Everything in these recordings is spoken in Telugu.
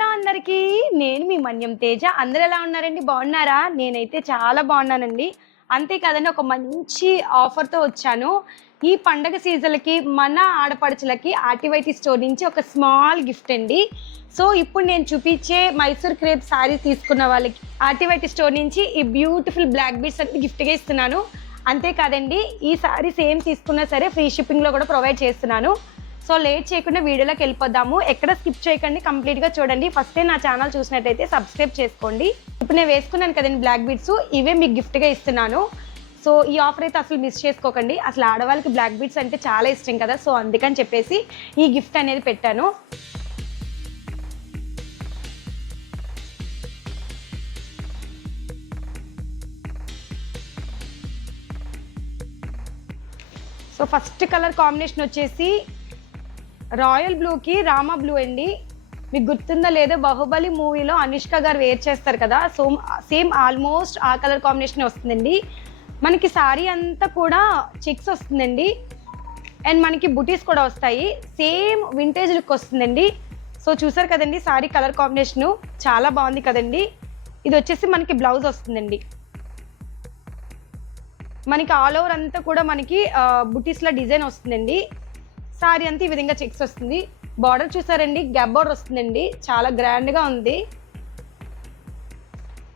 హలో అందరికీ, నేను మీ మన్యం తేజ. అందరూ ఎలా ఉన్నారండి? బాగున్నారా? నేనైతే చాలా బాగున్నానండి. అంతే కదండి, ఒక మంచి ఆఫర్‌తో వచ్చాను. ఈ పండగ సీజన్‌లకి మన ఆడపడుచులకి ఆర్టివైటీ స్టోర్ నుంచి ఒక స్మాల్ గిఫ్ట్ అండి. సో, ఇప్పుడు నేను చూపించే మైసూర్ క్రేప్ శారీస్ తీసుకున్న వాళ్ళకి ఆర్టివైటీ స్టోర్ నుంచి ఈ బ్యూటిఫుల్ బ్లాక్ బీడ్స్ అనేది గిఫ్ట్‌గా ఇస్తున్నాను. అంతే కాదండి, ఈ శారీస్ ఏం తీసుకున్నా సరే ఫ్రీ షిప్పింగ్‌లో కూడా ప్రొవైడ్ చేస్తున్నాను. సో లేట్ చేయకుండా వీడియోలోకి వెళ్ళిపోదాము. ఎక్కడ స్కిప్ చేయకండి, కంప్లీట్గా చూడండి. ఫస్ట్ టైం నా ఛానల్ చూసినట్టయితే సబ్స్క్రైబ్ చేసుకోండి. ఇప్పుడు నేను వేసుకున్నాను కదండి బ్లాక్ బీడ్స్, ఇవే మీకు గిఫ్ట్గా ఇస్తున్నాను. సో ఈ ఆఫర్ అయితే అసలు మిస్ చేసుకోకండి. అసలు ఆడవాళ్ళకి బ్లాక్ బీడ్స్ అంటే చాలా ఇష్టం కదా, సో అందుకని చెప్పేసి ఈ గిఫ్ట్ అనేది పెట్టాను. సో ఫస్ట్ కలర్ కాంబినేషన్ వచ్చేసి రాయల్ బ్లూకి రామా బ్లూ అండి. మీకు గుర్తుందో లేదో, బాహుబలి మూవీలో అనుష్క గారు వేర్ చేస్తారు కదా, సో సేమ్ ఆల్మోస్ట్ ఆ కలర్ కాంబినేషన్ వస్తుందండి. మనకి శారీ అంతా కూడా చెక్స్ వస్తుందండి, అండ్ మనకి బుటీస్ కూడా వస్తాయి. సేమ్ వింటేజ్ లుక్ వస్తుందండి. సో చూసారు కదండి శారీ కలర్ కాంబినేషను చాలా బాగుంది కదండి. ఇది వచ్చేసి మనకి బ్లౌజ్ వస్తుందండి. మనకి ఆల్ ఓవర్ అంతా కూడా మనకి బుటీస్లో డిజైన్ వస్తుందండి. శారీ అంతా ఈ విధంగా చెక్స్ వస్తుంది. బార్డర్ చూసారండి, గ్యాప్ బార్డర్ వస్తుందండి, చాలా గ్రాండ్గా ఉంది.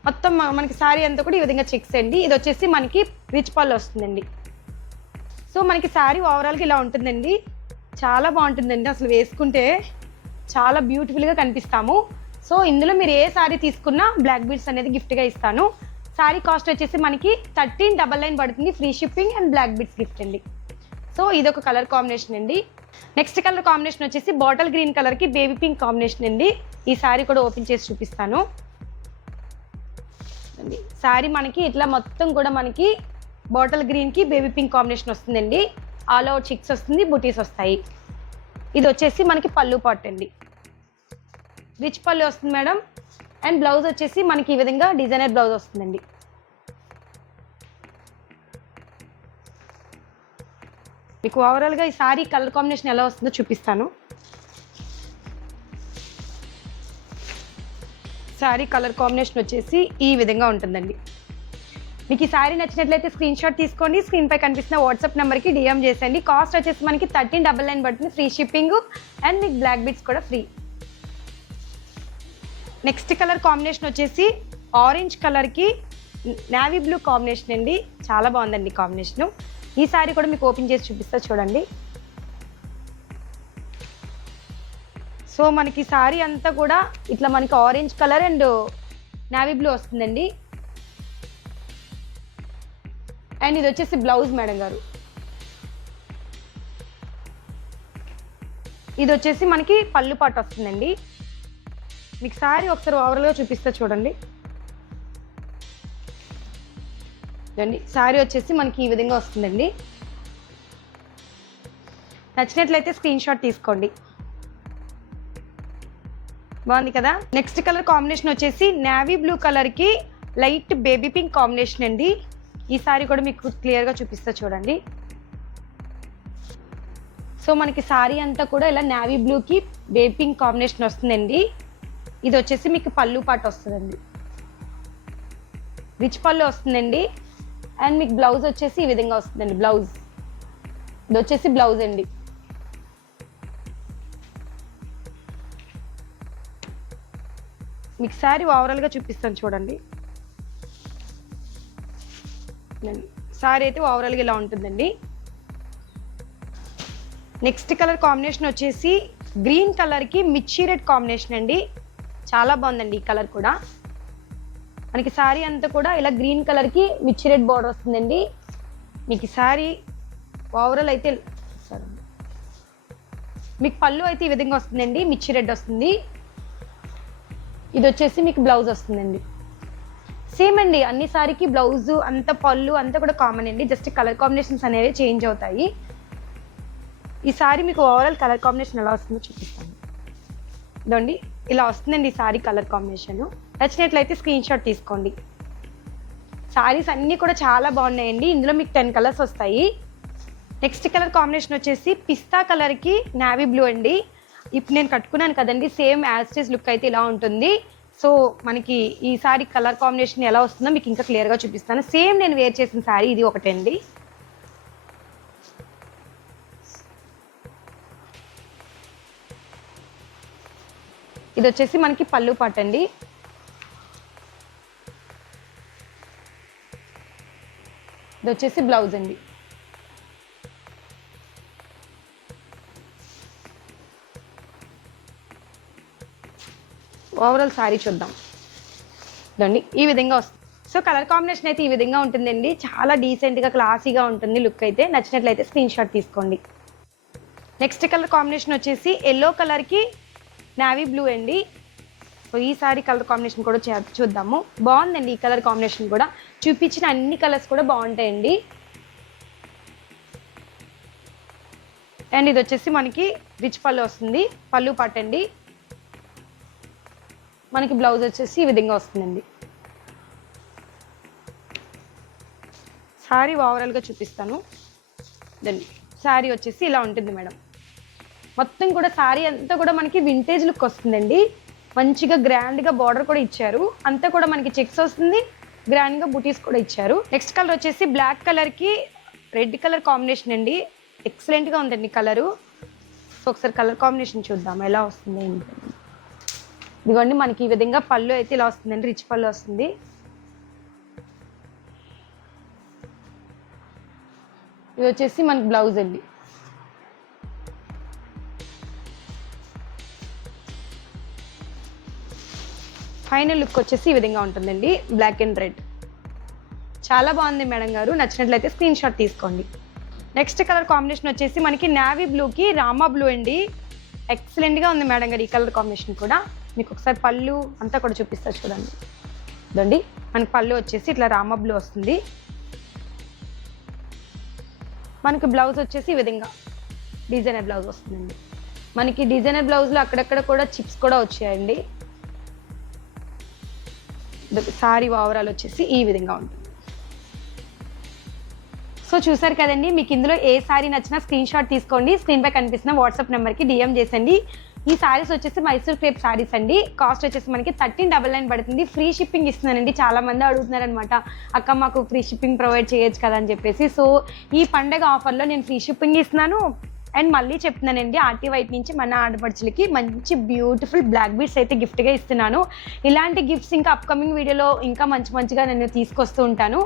మొత్తం మనకి శారీ అంతా కూడా ఈ విధంగా చెక్స్ అండి. ఇది వచ్చేసి మనకి రిచ్ పళ్ళు వస్తుందండి. సో మనకి శారీ ఓవరాల్గా ఇలా ఉంటుందండి. చాలా బాగుంటుందండి, అసలు వేసుకుంటే చాలా బ్యూటిఫుల్గా కనిపిస్తాము. సో ఇందులో మీరు ఏ శారీ తీసుకున్నా బ్లాక్ బీడ్స్ అనేది గిఫ్ట్గా ఇస్తాను. శారీ కాస్ట్ వచ్చేసి మనకి 1399 పడుతుంది, free shipping and black beads gift అండి. సో ఇదొక కలర్ కాంబినేషన్ అండి. నెక్స్ట్ కలర్ కాంబినేషన్ వచ్చేసి బాటిల్ గ్రీన్ కలర్కి బేబీ పింక్ కాంబినేషన్ అండి. ఈ శారీ కూడా ఓపెన్ చేసి చూపిస్తాను. శారీ మనకి ఇట్లా మొత్తం కూడా మనకి బాటిల్ గ్రీన్కి బేబీ పింక్ కాంబినేషన్ వస్తుందండి. ఆల్ ఓవర్ చిక్స్ వస్తుంది, బుటీస్ వస్తాయి. ఇది వచ్చేసి మనకి పళ్ళు పాట్ అండి, రిచ్ పళ్ళు వస్తుంది మేడం. అండ్ బ్లౌజ్ వచ్చేసి మనకి ఈ విధంగా డిజైనర్ బ్లౌజ్ వస్తుందండి. మీకు ఓవరాల్గా ఈ శారీ కలర్ కాంబినేషన్ ఎలా వస్తుందో చూపిస్తాను. శారీ కలర్ కాంబినేషన్ వచ్చేసి ఈ విధంగా ఉంటుందండి. మీకు ఈ శారీ నచ్చినట్లయితే స్క్రీన్ షాట్ తీసుకోండి, స్క్రీన్పై కనిపిస్తున్న వాట్సాప్ నెంబర్కి డిఎం చేసేయండి. కాస్ట్ వచ్చేసి మనకి 1399 పడుతుంది, ఫ్రీ షిప్పింగ్ అండ్ మీకు బ్లాక్ బీడ్స్ కూడా ఫ్రీ. నెక్స్ట్ కలర్ కాంబినేషన్ వచ్చేసి ఆరెంజ్ కలర్కి నేవీ బ్లూ కాంబినేషన్ అండి. చాలా బాగుందండి కాంబినేషను. ఈ శారీ కూడా మీకు ఓపెన్ చేసి చూపిస్తా చూడండి. సో మనకి శారీ అంతా కూడా ఇట్లా మనకి orange colour and navy blue వస్తుందండి. అండ్ ఇది వచ్చేసి బ్లౌజ్ మేడం గారు. ఇది వచ్చేసి మనకి పళ్ళు పాటు వస్తుందండి. మీకు శారీ ఒకసారి ఓవరాల్గా చూపిస్తా చూడండి. శారీ వచ్చేసి మనకి ఈ విధంగా వస్తుందండి. నచ్చినట్లయితే స్క్రీన్ షాట్ తీసుకోండి. బాగుంది కదా. నెక్స్ట్ కలర్ కాంబినేషన్ వచ్చేసి నేవీ బ్లూ కలర్కి లైట్ బేబీ పింక్ కాంబినేషన్ అండి. ఈ శారీ కూడా మీకు క్లియర్గా చూపిస్తా చూడండి. సో మనకి శారీ అంతా కూడా ఇలా నేవీ బ్లూకి బేబీ పింక్ కాంబినేషన్ వస్తుందండి. ఇది వచ్చేసి మీకు పళ్ళు పాటు వస్తుందండి, రిచ్ పళ్ళు వస్తుందండి. అండ్ మీకు బ్లౌజ్ వచ్చేసి ఈ విధంగా వస్తుందండి. బ్లౌజ్ ఇది వచ్చేసి బ్లౌజ్ అండి. మీకు శారీ ఓవరాల్గా చూపిస్తాను చూడండి. శారీ అయితే ఓవరాల్గా ఇలా ఉంటుందండి. నెక్స్ట్ కలర్ కాంబినేషన్ వచ్చేసి గ్రీన్ కలర్కి మిర్చి రెడ్ కాంబినేషన్ అండి. చాలా బాగుందండి ఈ కలర్ కూడా. మనకి శారీ అంతా కూడా ఇలా గ్రీన్ కలర్కి మిర్చి రెడ్ బార్డర్ వస్తుందండి. మీకు శారీ ఓవరాల్ అయితే మీకు పళ్ళు అయితే ఈ విధంగా వస్తుందండి, మిర్చి రెడ్ వస్తుంది. ఇది వచ్చేసి మీకు బ్లౌజ్ వస్తుందండి. సేమ్ అండి, అన్ని శారీకి బ్లౌజ్ అంత పళ్ళు అంతా కూడా కామన్ అండి, జస్ట్ కలర్ కాంబినేషన్స్ అనేవి చేంజ్ అవుతాయి. ఈ శారీ మీకు ఓవరాల్ కలర్ కాంబినేషన్ ఎలా వస్తుందో చూపిస్తాను. ఇదండి ఇలా వస్తుందండి ఈ శారీ కలర్ కాంబినేషన్. నచ్చినట్లయితే స్క్రీన్ షాట్ తీసుకోండి. శారీస్ అన్నీ కూడా చాలా బాగున్నాయండి. ఇందులో మీకు 10 కలర్స్ వస్తాయి. నెక్స్ట్ కలర్ కాంబినేషన్ వచ్చేసి పిస్తా కలర్కి నేవీ బ్లూ అండి. ఇప్పుడు నేను కట్టుకున్నాను కదండి, సేమ్ యాస్టీస్ లుక్ అయితే ఇలా ఉంటుంది. సో మనకి ఈ సారీ కలర్ కాంబినేషన్ ఎలా వస్తుందో మీకు ఇంకా క్లియర్గా చూపిస్తాను. సేమ్ నేను వేర్ చేసిన సారీ ఇది ఒకటే అండి. ఇది వచ్చేసి మనకి పళ్ళు పాట అండి. ఇది వచ్చేసి బ్లౌజ్ అండి. ఓవరాల్ శారీ చూద్దాం. ఇదండి ఈ విధంగా వస్తుంది. సో కలర్ కాంబినేషన్ అయితే ఈ విధంగా ఉంటుందండి. చాలా డీసెంట్గా క్లాసీగా ఉంటుంది లుక్ అయితే. నచ్చినట్లయితే స్క్రీన్ షాట్ తీసుకోండి. నెక్స్ట్ కలర్ కాంబినేషన్ వచ్చేసి ఎల్లో కలర్కి నావీ బ్లూ అండి. సో ఈ సారీ కలర్ కాంబినేషన్ కూడా చూద్దాము. బాగుందండి ఈ కలర్ కాంబినేషన్ కూడా. చూపించిన అన్ని కలర్స్ కూడా బాగుంటాయండి. అండ్ ఇది వచ్చేసి మనకి రిచ్ పళ్ళు వస్తుంది, పళ్ళు పట్టండి. మనకి బ్లౌజ్ వచ్చేసి ఈ విధంగా వస్తుందండి. శారీ ఓవరాల్గా చూపిస్తాను. దాన్ని శారీ వచ్చేసి ఇలా ఉంటుంది మేడం. మొత్తం కూడా శారీ అంతా కూడా మనకి వింటేజ్ లుక్ వస్తుందండి. మంచిగా గ్రాండ్గా బార్డర్ కూడా ఇచ్చారు. అంతా కూడా మనకి చెక్స్ వస్తుంది, గ్రాండ్గా బుటీస్ కూడా ఇచ్చారు. నెక్స్ట్ కలర్ వచ్చేసి బ్లాక్ కలర్కి రెడ్ కలర్ కాంబినేషన్ అండి. ఎక్సలెంట్గా ఉందండి కలరు. సో ఒకసారి కలర్ కాంబినేషన్ చూద్దాం ఎలా వస్తుంది ఏంటి. ఇదిగోండి మనకి ఈ విధంగా పళ్ళు అయితే ఇలా వస్తుందండి, రిచ్ పళ్ళు వస్తుంది. ఇది వచ్చేసి మనకి బ్లౌజ్ అండి. ఫైనల్ లుక్ వచ్చేసి ఈ విధంగా ఉంటుందండి, బ్లాక్ అండ్ రెడ్. చాలా బాగుంది మేడం గారు. నచ్చినట్లయితే స్క్రీన్ షాట్ తీసుకోండి. నెక్స్ట్ కలర్ కాంబినేషన్ వచ్చేసి మనకి నావీ బ్లూకి రామా బ్లూ అండి. ఎక్సలెంట్గా ఉంది మేడం గారు ఈ కలర్ కాంబినేషన్ కూడా. మీకు ఒకసారి పళ్ళు అంతా కూడా చూపిస్తారు చూడండి. ఇదండి మనకి పళ్ళు వచ్చేసి ఇట్లా రామా బ్లూ వస్తుంది. మనకి బ్లౌజ్ వచ్చేసి ఈ విధంగా డిజైనర్ బ్లౌజ్ వస్తుందండి. మనకి డిజైనర్ బ్లౌజ్లో అక్కడక్కడ కూడా చిప్స్ కూడా వచ్చాయండి. సారీ ఓవరాల్ వచ్చేసి ఈ విధంగా ఉంటుంది. సో చూసారు కదండి, మీకు ఇందులో ఏ సారీ నచ్చినా స్క్రీన్ షాట్ తీసుకోండి. స్క్రీన్ పై కనిపిస్తున్న వాట్సాప్ నెంబర్కి డిఎం చేసండి. ఈ సారీస్ వచ్చేసి మైసూర్ క్రేప్ సారీస్ అండి. కాస్ట్ వచ్చేసి మనకి 1399 పడుతుంది. ఫ్రీ షిప్పింగ్ ఇస్తున్నానండి. చాలా మంది అడుగుతున్నారు అనమాట, అక్క మాకు ఫ్రీ షిప్పింగ్ ప్రొవైడ్ చేయొచ్చు కదా అని చెప్పేసి. సో ఈ పండగ ఆఫర్లో నేను ఫ్రీ షిప్పింగ్ ఇస్తున్నాను. అండ్ మళ్ళీ చెప్తున్నానండి, ఆర్టీ వైట్ నుంచి మన ఆడపడుచులకి మంచి బ్యూటిఫుల్ బ్లాక్ బీడ్స్ అయితే గిఫ్ట్గా ఇస్తున్నాను. ఇలాంటి గిఫ్ట్స్ ఇంకా అప్కమింగ్ వీడియోలో ఇంకా మంచిగా నేను తీసుకొస్తూ ఉంటాను.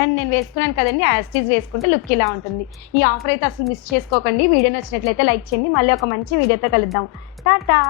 అండ్ నేను వేసుకున్నాను కదండి, యాస్టీస్ వేసుకుంటే లుక్ ఇలా ఉంటుంది. ఈ ఆఫర్ అయితే అసలు మిస్ చేసుకోకండి. వీడియో నచ్చినట్లయితే లైక్ చేయండి. మళ్ళీ ఒక మంచి వీడియోతో కలుద్దాం. టాటా.